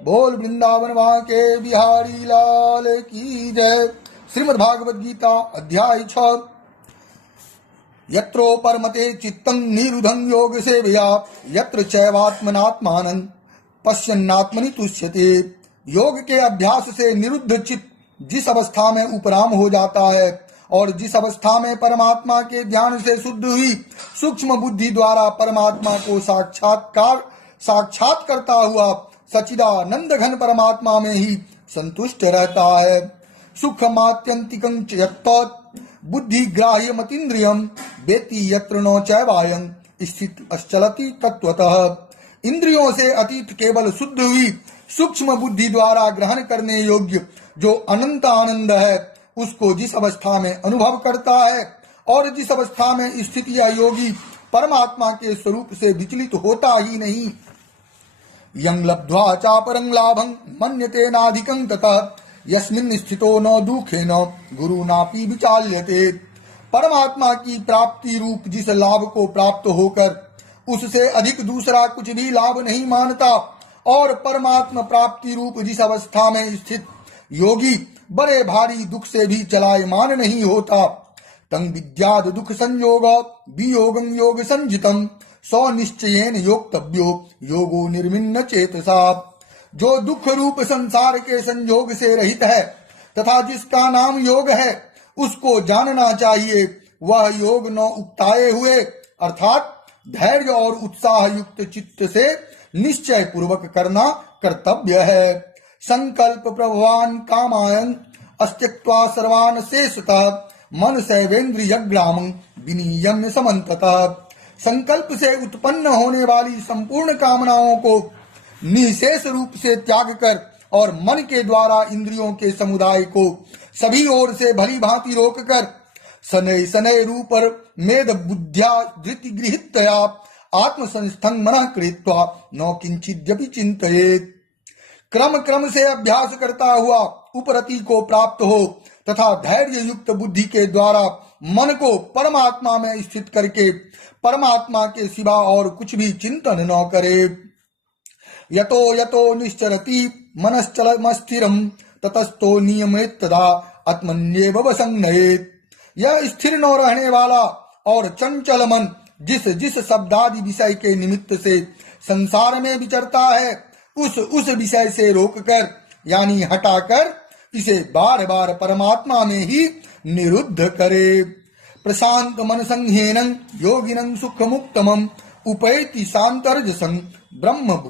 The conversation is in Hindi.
बोल वृंदावन वहां के बिहारी लाल की जय। श्रीमद् भागवत गीता अध्याय 6। यत्रो परमते चित्तं निरुधं योग सेवया यत्र चैवात्मनात्मानं पश्यन्नात्मनि तुष्यते। योग के अभ्यास से निरुद्ध चित्त जिस अवस्था में उपराम हो जाता है और जिस अवस्था में परमात्मा के ध्यान से शुद्ध हुई सूक्ष्म बुद्धि द्वारा परमात्मा को साक्षात करता हुआ सचिदानंद घन परमात्मा में ही संतुष्ट रहता है। सुखमात्यंतिकं च यत्तत् बुद्धि ग्राह्य मतीन्द्रियम वेति यत्र न चैवायं स्थित अश्चलति तत्वतः। इंद्रियों से अतीत केवल शुद्ध हुई सूक्ष्म बुद्धि द्वारा ग्रहण करने योग्य जो अनंत आनंद है उसको जिस अवस्था में अनुभव करता है और जिस अवस्था में स्थित यह योगी परमात्मा के स्वरूप से विचलित होता ही नहीं। यं लब्ध्वा चापरं लाभं मन्यते नाधिकं ततः यस्मिन् स्थितो न दुखेन गुरुनापि विचाल्यते। परमात्मा की प्राप्ति रूप जिस लाभ को प्राप्त होकर उससे अधिक दूसरा कुछ भी लाभ नहीं मानता और परमात्मा प्राप्ति रूप जिस अवस्था में स्थित योगी बड़े भारी दुख से भी चलायमान नहीं होता। तं विद्याद दुख संयोग वियोगं योग संजितम स्वनिश्चयेन योक्तव्यो योगो निर्विण्ण चेतसा। जो दुख रूप संसार के संयोग से रहित है तथा जिसका नाम योग है उसको जानना चाहिए। वह योग न उक्ताए हुए अर्थात धैर्य और उत्साह युक्त चित्त से निश्चय पूर्वक करना कर्तव्य है। संकल्प प्रभवान कामायन अस्त्यक्त्वा सर्वान शेषतः मन सैवेन्द्रियग्राम विनियम्य समन्ततः। संकल्प से उत्पन्न होने वाली संपूर्ण कामनाओं को निशेष रूप से त्याग कर और मन के द्वारा इंद्रियों के समुदाय को सभी ओर से भली भांति रोक कर शनै शनै रूप मेद बुद्ध्या धृति गृहीतया आत्म संस्थं मनः कृत्वा न किंचिद्यपि चिंतयेत्। क्रम क्रम से अभ्यास करता हुआ उपरति को प्राप्त हो तथा धैर्य युक्त बुद्धि के द्वारा मन को परमात्मा में स्थित करके परमात्मा के सिवा और कुछ भी चिंतन न करे। यतो यतो निश्चरति मनश्चलमस्थिरं ततस्तो नियमेत् तदा आत्मन्येव वसंनयेत्। यह स्थिर न रहने वाला और चंचल मन जिस जिस शब्दादि विषय के निमित्त से संसार में विचरता है उस विषय से रोककर यानी हटाकर इसे बार बार परमात्मा में ही निरुद्ध करे। प्रशांत मन संह्येनं योगिनं सुख मुक्तमं उपैति शांतर्जसं ब्रह्म